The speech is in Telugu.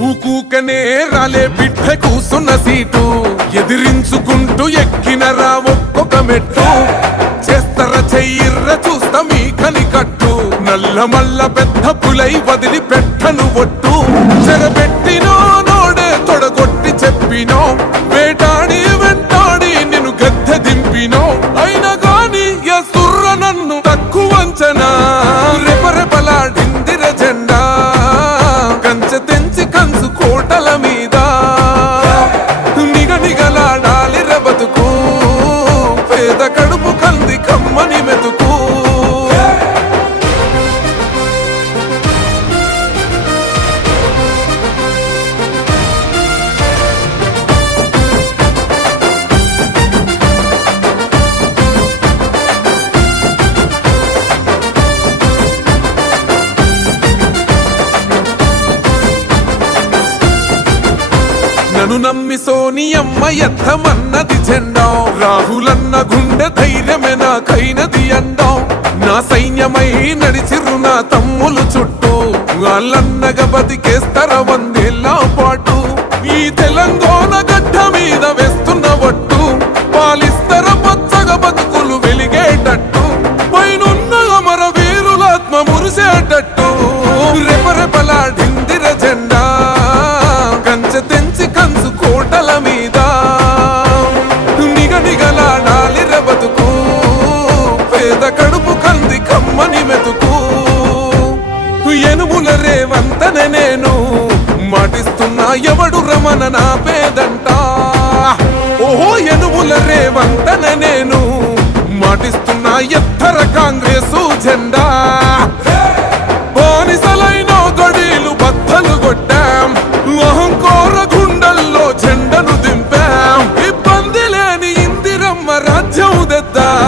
ఊకూకనే రాలే బిడ్డ కూసున్న సీటు ఎదిరించుకుంటూ ఎక్కినరా ఒక్కొక్క మెట్టు చేస్తర చెయ్యిర్ర చూస్తా మీ కని కట్టు నల్ల మల్ల పెద్ద పులై వదిలి పెట్టను ఒట్టు చెరబెట్టినో నోడే తొడగొట్టి చెప్పినో వేటాడి వెంటాడి నిన్ను గద్దె దింపినో అయినా గాని ఎసుర్ర నన్ను తక్కువ అంచనా రెపరెపలాడిందిర జెండా కంచె తెంచి కంచు కోటల మీద నిగనిగలాడాలిర బతుకు పేద కడుపు కంది కమ్మని మెతుకు నన్ను నమ్మి సోనియమ్మ ఎత్తమన్నది జెండా రాహులన్న గుండె ధైర్యమే నాకైనది అండా నా సైన్యమై నడిచిరు నా తమ్ములు చుట్టూ వాళ్ళన్నగా బతికేస్తర వందేళ్ళ పాటు ఈ తెలంగాణ గడ్డ మీద వేస్తున్న ఒట్టు పాలిస్తర పచ్చగా బతుకులు వెలిగేటట్టు పైనున్న అమర వీరులాత్మ మురిసేటట్టు రెపరెపలాడిందిర జెండా కంచె తెంచి కంచు కోటల మీద నిగనిగలాడాలిర బతుకు పేద కడుపు కంది కమ్మని మెతుకు ఎనుముల రేవంతనే నేను మాటిస్తున్నా ఎవడు రమణ నా పేదంట ఓహో ఎనుముల రేవంతనే నేను మాటిస్తున్నా ఎత్తర కాంగ్రెసు జెండా బానిసలైన గడీలు బద్దలు కొట్టాం అహంకార గుండెల్లో జెండను దింపాం ఇబ్బంది లేని ఇందిరమ్మ రాజ్యం తెద్దాం